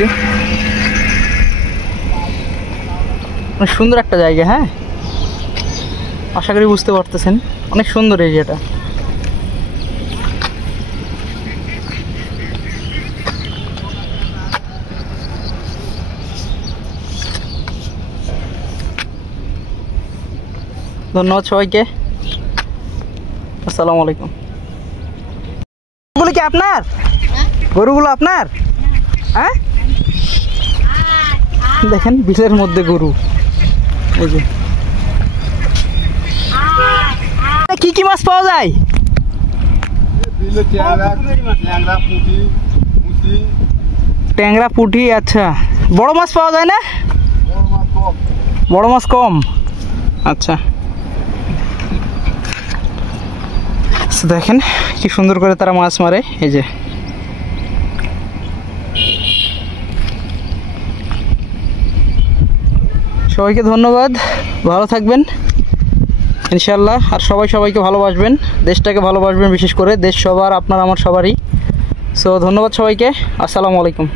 যে অনেক সুন্দর একটা জায়গা। হ্যাঁ, আশা করি বুঝতে পারতেছেন, অনেক সুন্দর এরিয়াটা। ধন্যবাদ সবাইকে, আসসালামু আলাইকুম। গরুগুলো কি আপনার? গরুগুলো আপনার? হ্যাঁ, দেখেন বিলের মধ্যে গরু। এই যে কি কি মাছ পাওয়া যায়? ট্যাংরা, পুঁটি। আচ্ছা, বড় মাছ পাওয়া যায় না? বড় মাছ কম। আচ্ছা, দেখেন কি সুন্দর করে তারা মাছ মারে। এই যে সবাইকে ধন্যবাদ, ভালো থাকবেন ইনশাল্লাহ। আর সবাই সবাইকে ভালোবাসবেন, দেশটাকে ভালোবাসবেন, বিশেষ করে দেশ সবার, আপনার আমার সবারই। সো ধন্যবাদ সবাইকে, আসসালামু আলাইকুম।